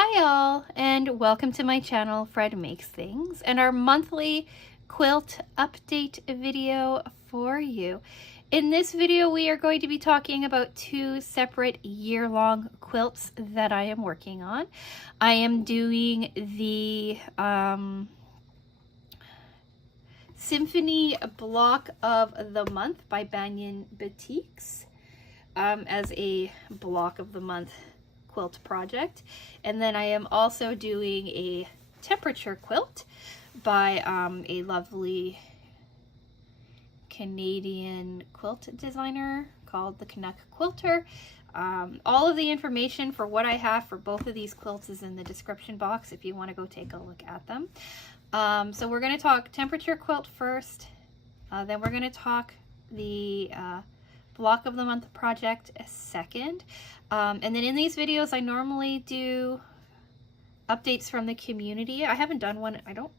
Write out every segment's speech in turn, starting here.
Hi all, and welcome to my channel, Fred Makes Things, and our monthly quilt update video for you. In this video, we are going to be talking about two separate year-long quilts that I am working on. I am doing the Symphony Block of the Month by Banyan Batiks as a block of the month quilt project, and then I am also doing a temperature quilt by a lovely Canadian quilt designer called the Canuck Quilter. All of the information for what I have for both of these quilts is in the description box if you want to go take a look at them. So we're going to talk temperature quilt first, then we're going to talk the block of the month project second, and then in these videos I normally do updates from the community. I haven't done one. I don't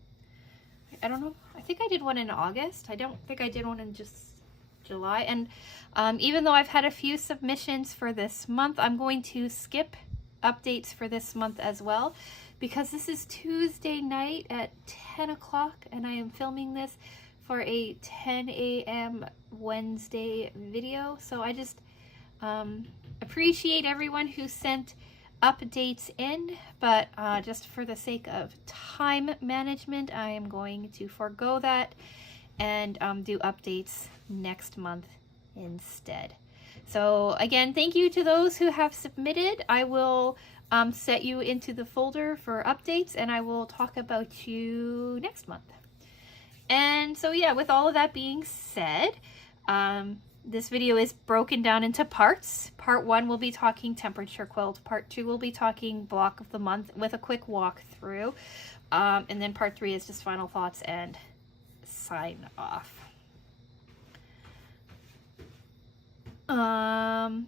know, I think I did one in August. I don't think I did one in just July, and even though I've had a few submissions for this month, I'm going to skip updates for this month as well, because this is Tuesday night at 10 o'clock and I am filming this for a 10 a.m. Wednesday video. So I just appreciate everyone who sent updates in, but just for the sake of time management, I am going to forego that and do updates next month instead. So again, thank you to those who have submitted. I will set you into the folder for updates, and I will talk about you next month. And so yeah, with all of that being said, this video is broken down into parts. Part 1 will be talking temperature quilt. Part 2 will be talking block of the month with a quick walkthrough. And then part 3 is just final thoughts and sign off.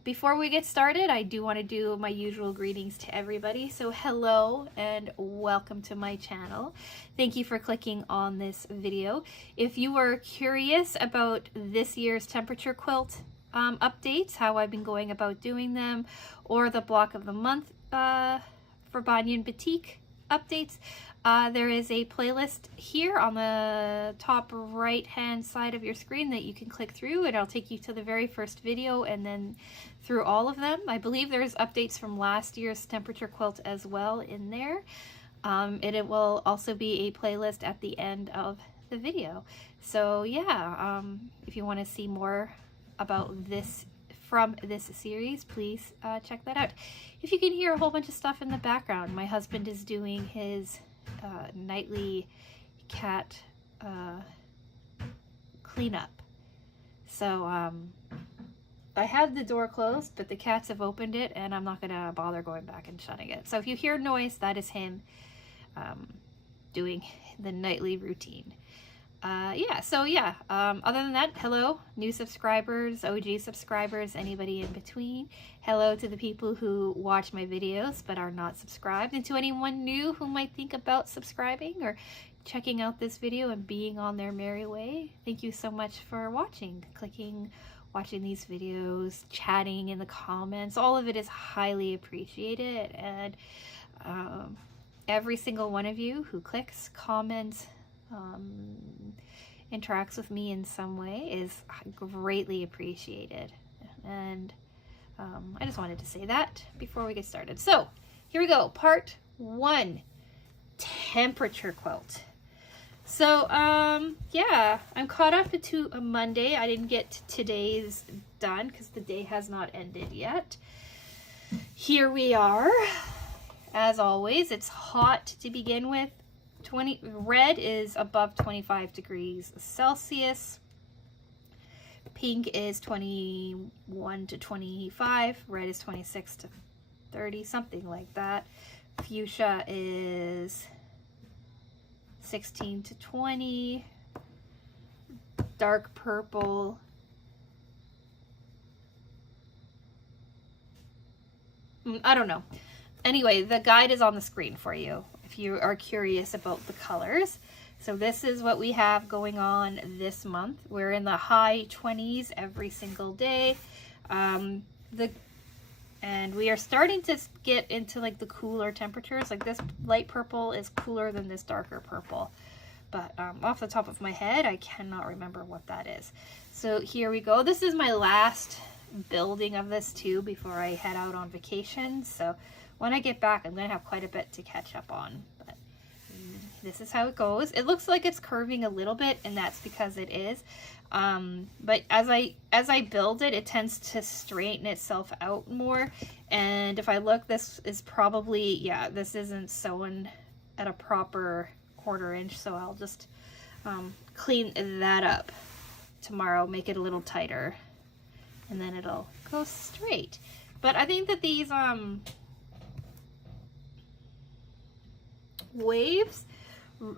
Before we get started, I do want to do my usual greetings to everybody. So hello and welcome to my channel. Thank you for clicking on this video. If you are curious about this year's temperature quilt updates, how I've been going about doing them, or the block of the month for Banyan Batik updates, there is a playlist here on the top right hand side of your screen that you can click through, and I'll take you to the very first video and then through all of them. I believe there's updates from last year's temperature quilt as well in there. And it will also be a playlist at the end of the video. So yeah, if you want to see more about this from this series, please check that out. If you can hear a whole bunch of stuff in the background, my husband is doing his nightly cat cleanup. So I had the door closed, but the cats have opened it, and I'm not gonna bother going back and shutting it. So if you hear noise, that is him doing the nightly routine. Other than that, hello, new subscribers, OG subscribers, anybody in between. Hello to the people who watch my videos but are not subscribed, and to anyone new who might think about subscribing or checking out this video and being on their merry way. Thank you so much for watching, watching these videos, chatting in the comments. All of it is highly appreciated, and every single one of you who clicks, comments, interacts with me in some way is greatly appreciated. And I just wanted to say that before we get started. So here we go, part 1, temperature quilt. So yeah, I'm caught up to a Monday. I didn't get today's done because the day has not ended yet. Here we are. As always, it's hot to begin with. Red is above 25 degrees Celsius. Pink is 21 to 25. Red is 26 to 30, something like that. Fuchsia is 16 to 20. Dark purple I don't know. Anyway, the guide is on the screen for you if you are curious about the colors. So this is what we have going on this month. We're in the high 20s every single day. The And we are starting to get into like the cooler temperatures. Like this light purple is cooler than this darker purple. But off the top of my head, I cannot remember what that is. So here we go. This is my last building of this too before I head out on vacation. So when I get back, I'm going to have quite a bit to catch up on. But this is how it goes. It looks like it's curving a little bit, and that's because it is. But as I build it, it tends to straighten itself out more. And if I look, this is probably, yeah, this isn't sewn at a proper 1/4 inch. So I'll just clean that up tomorrow, make it a little tighter, and then it'll go straight. But I think that these waves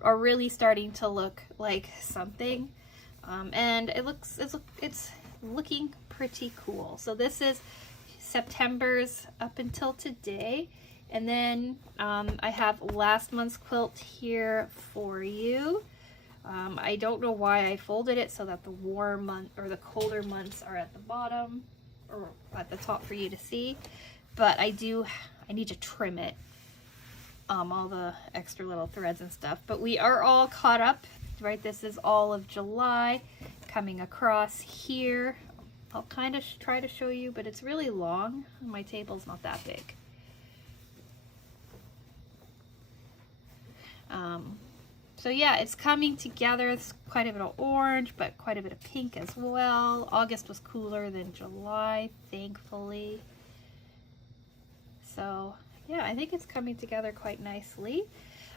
are really starting to look like something. And it's looking pretty cool. So this is September's up until today. And then I have last month's quilt here for you. I don't know why I folded it so that the warm month or the colder months are at the bottom or at the top for you to see. But I need to trim it. All the extra little threads and stuff. But we are all caught up. Right, this is all of July coming across here. I'll kind of try to show you, but it's really long. My table's not that big. So yeah, it's coming together. It's quite a bit of orange, but quite a bit of pink as well. August was cooler than July, thankfully. So yeah, I think it's coming together quite nicely.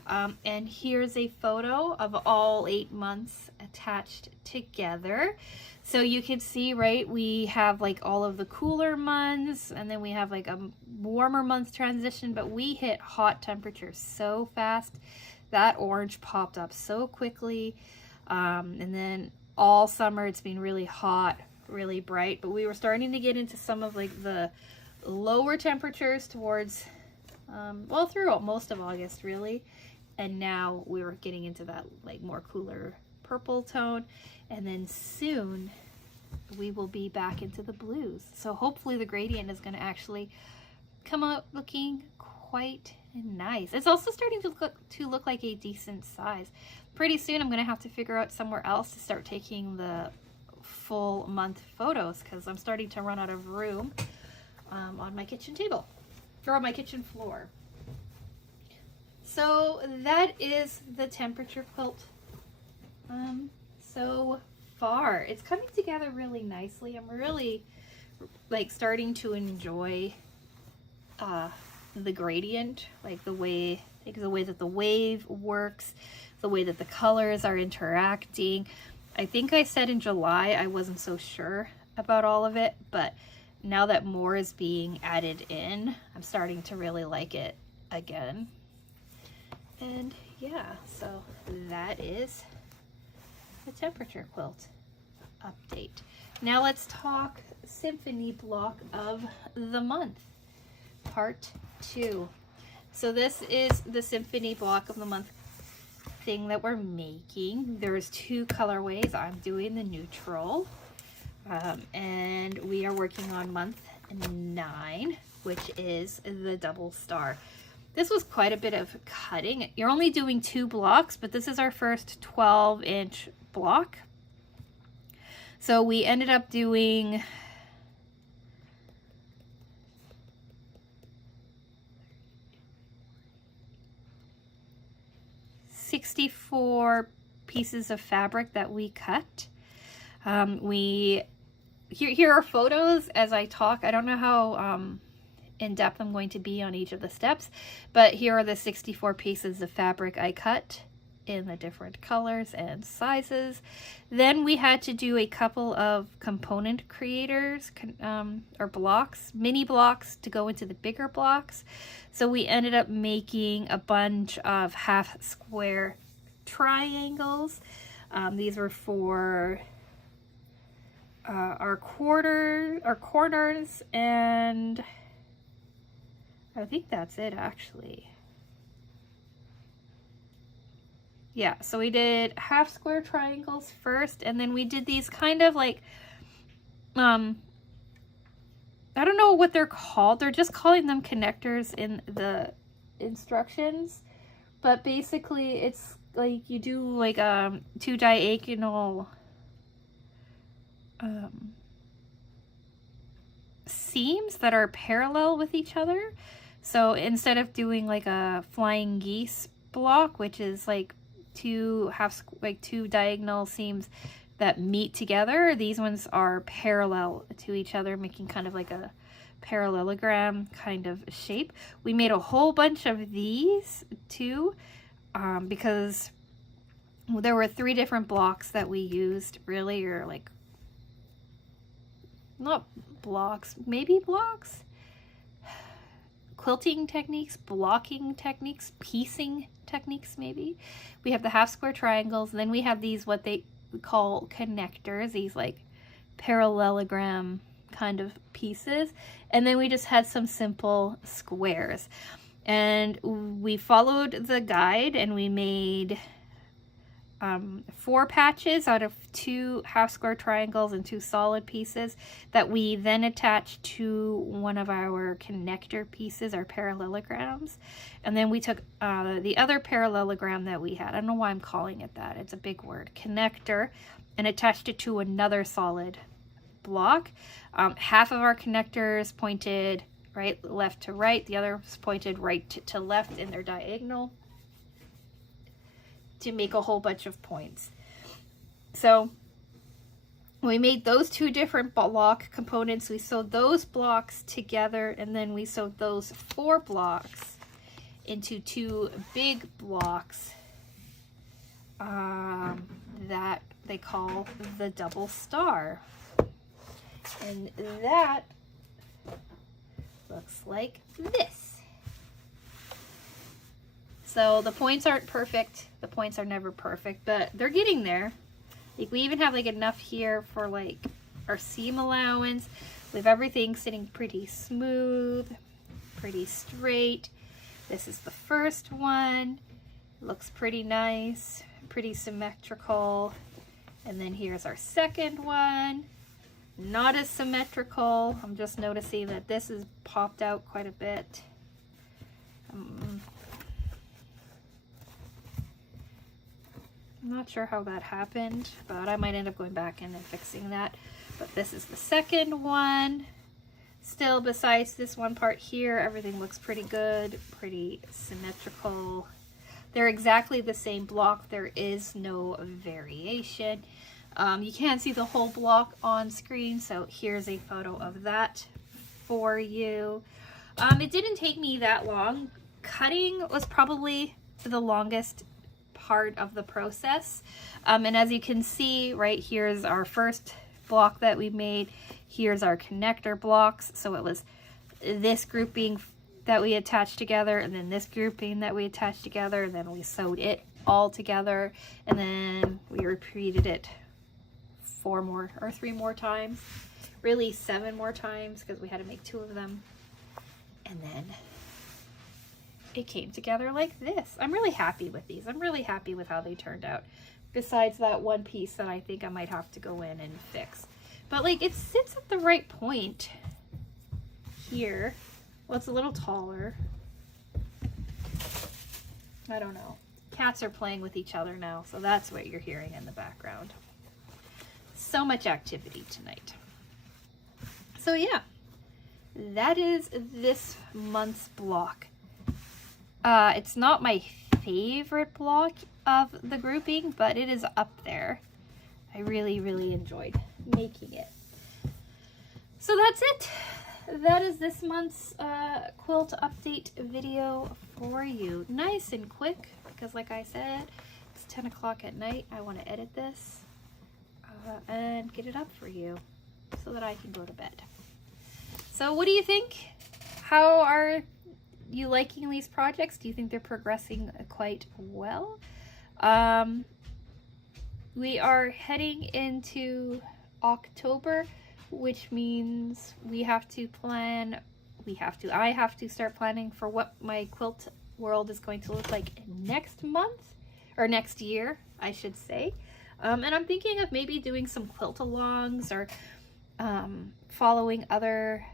And here's a photo of all 8 months attached together. So you can see, right, we have like all of the cooler months, and then we have like a warmer month transition, but we hit hot temperatures so fast. That orange popped up so quickly. And then all summer it's been really hot, really bright, but we were starting to get into some of like the lower temperatures towards, well, throughout most of August really. And now we're getting into that like more cooler purple tone. And then soon we will be back into the blues. So hopefully the gradient is going to actually come out looking quite nice. It's also starting to look like a decent size. Pretty soon I'm going to have to figure out somewhere else to start taking the full month photos, because I'm starting to run out of room on my kitchen table or on my kitchen floor. So that is the temperature quilt so far. It's coming together really nicely. I'm really like starting to enjoy the gradient, like the way that the wave works, the way that the colors are interacting. I think I said in July I wasn't so sure about all of it, but now that more is being added in, I'm starting to really like it again. And yeah, so that is the temperature quilt update. Now let's talk Symphony Block of the month, part 2. So this is the Symphony Block of the month thing that we're making. There's 2 colorways. I'm doing the neutral, and we are working on month 9, which is the double star. This was quite a bit of cutting. You're only doing 2 blocks, but this is our first 12-inch block. So we ended up doing 64 pieces of fabric that we cut. Here are photos as I talk. I don't know how in depth I'm going to be on each of the steps, but here are the 64 pieces of fabric I cut in the different colors and sizes. Then we had to do a couple of component creators or blocks, mini blocks to go into the bigger blocks. So we ended up making a bunch of half square triangles. These were for our corners, and I think that's it actually. Yeah, so we did half square triangles first, and then we did these kind of like I don't know what they're called. They're just calling them connectors in the instructions. But basically it's like you do like 2 diagonal seams that are parallel with each other. So instead of doing like a flying geese block, which is like two diagonal seams that meet together, these ones are parallel to each other, making kind of like a parallelogram kind of shape. We made a whole bunch of these too, because there were 3 different blocks that we used, really, or like, not blocks, maybe blocks? Quilting techniques, blocking techniques, piecing techniques, maybe. We have the half square triangles, and then we have these, what they call connectors, these like parallelogram kind of pieces. And then we just had some simple squares. And we followed the guide, and we made 4 patches out of 2 half square triangles and 2 solid pieces that we then attached to one of our connector pieces, our parallelograms. And then we took the other parallelogram that we had, I don't know why I'm calling it that, it's a big word, connector, and attached it to another solid block. Half of our connectors pointed left to right, the other pointed right to left in their diagonal, to make a whole bunch of points. So we made those 2 different block components. We sewed those blocks together, and then we sewed those 4 blocks into 2 big blocks that they call the double star. And that looks like this. So the points aren't perfect. The points are never perfect, but they're getting there. Like, we even have like enough here for like our seam allowance. We have everything sitting pretty smooth, pretty straight. This is the first one. Looks pretty nice, pretty symmetrical. And then here's our second one. Not as symmetrical. I'm just noticing that this is popped out quite a bit. I'm not sure how that happened, but I might end up going back in and fixing that. But this is the second one. Still, besides this one part here, everything looks pretty good, pretty symmetrical. They're exactly the same block. There is no variation. You can't see the whole block on screen, so here's a photo of that for you. It didn't take me that long. Cutting was probably the longest part of the process. And as you can see, right here is our first block that we made. Here's our connector blocks. So it was this grouping that we attached together, and then this grouping that we attached together, and then we sewed it all together, and then we repeated it 3 more times, really 7 more times, because we had to make 2 of them. And then it came together like this. I'm really happy with these. I'm really happy with how they turned out, besides that one piece that I think I might have to go in and fix. But like, it sits at the right point here. Well, it's a little taller. I don't know. Cats are playing with each other now, so that's what you're hearing in the background. So much activity tonight. So yeah, that is this month's block. It's not my favorite block of the grouping, but it is up there. I really, really enjoyed making it. So that's it. That is this month's quilt update video for you. Nice and quick, because like I said, it's 10 o'clock at night. I want to edit this and get it up for you so that I can go to bed. So what do you think? How are you liking these projects? Do you think they're progressing quite well? We are heading into October, which means I have to start planning for what my quilt world is going to look like next month, or next year, I should say. And I'm thinking of maybe doing some quilt alongs, or following other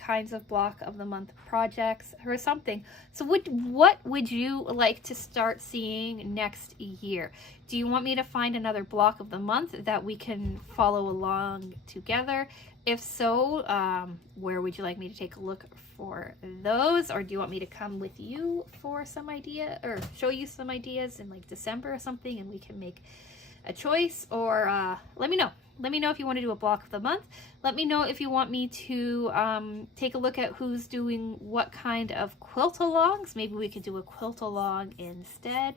kinds of block of the month projects or something. So what would you like to start seeing next year? Do you want me to find another block of the month that we can follow along together? If so, where would you like me to take a look for those? Or do you want me to come with you for some idea, or show you some ideas in like December or something, and we can make a choice? Or let me know. Let me know if you want to do a block of the month. Let me know if you want me to take a look at who's doing what kind of quilt alongs. Maybe we could do a quilt along instead.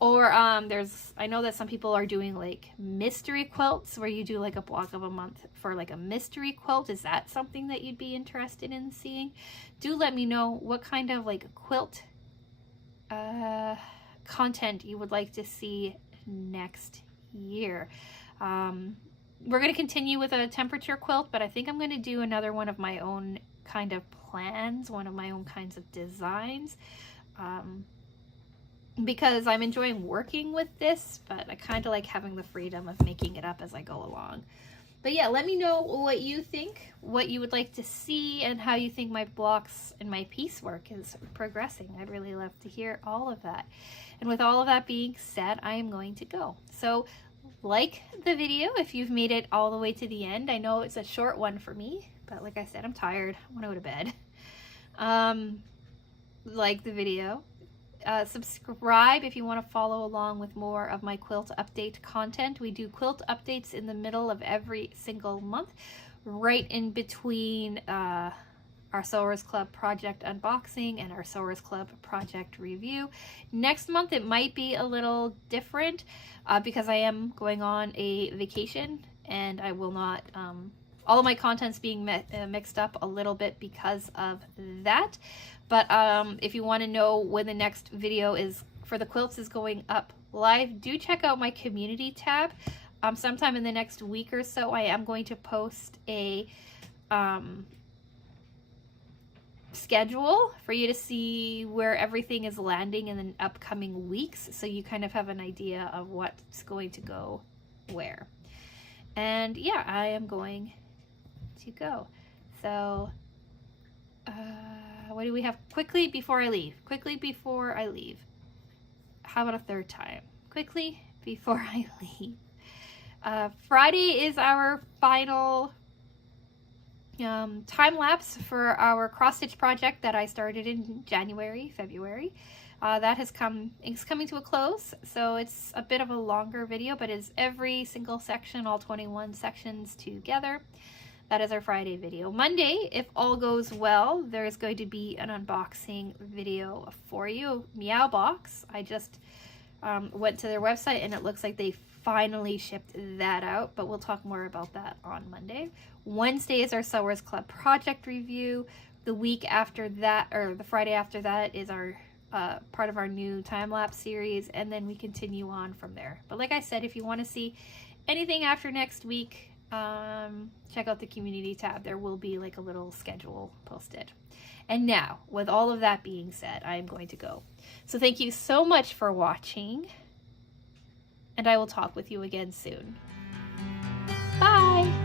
Or I know that some people are doing like mystery quilts where you do like a block of a month for like a mystery quilt. Is that something that you'd be interested in seeing? Do let me know what kind of like quilt content you would like to see next year. We're going to continue with a temperature quilt, but I think I'm going to do another one of my own kind of plans, one of my own kinds of designs, because I'm enjoying working with this, but I kind of like having the freedom of making it up as I go along. But yeah, let me know what you think, what you would like to see, and how you think my blocks and my piecework is progressing. I'd really love to hear all of that. And with all of that being said, I am going to go. So like the video if you've made it all the way to the end. I know it's a short one for me, but like I said, I'm tired. I want to go to bed. Like the video. Subscribe if you want to follow along with more of my quilt update content. We do quilt updates in the middle of every single month, right in between our Sewers Club project unboxing and our Sewers Club project review. Next month it might be a little different because I am going on a vacation, and I will not all of my content's being mixed up a little bit because of that. But if you want to know when the next video is for the quilts is going up live, do check out my community tab. Sometime in the next week or so, I am going to post a schedule for you to see where everything is landing in the upcoming weeks, so you kind of have an idea of what's going to go where. And yeah, I am going to go. So what do we have? Quickly before I leave. Quickly before I leave. How about a third time? Quickly before I leave. Friday is our final time lapse for our cross stitch project that I started in February. That is coming to a close, so it's a bit of a longer video, but it's every single section, all 21 sections together. That is our Friday video. Monday, if all goes well, there is going to be an unboxing video for you. Meow Box. I just went to their website and it looks like they finally shipped that out, but we'll talk more about that on Monday. Wednesday is our Sewers Club project review. The week after that, or the Friday after that, is our part of our new time-lapse series, and then we continue on from there. But like I said, if you want to see anything after next week, check out the community tab. There will be like a little schedule posted. And now, with all of that being said, I am going to go. So thank you so much for watching, and I will talk with you again soon. Bye!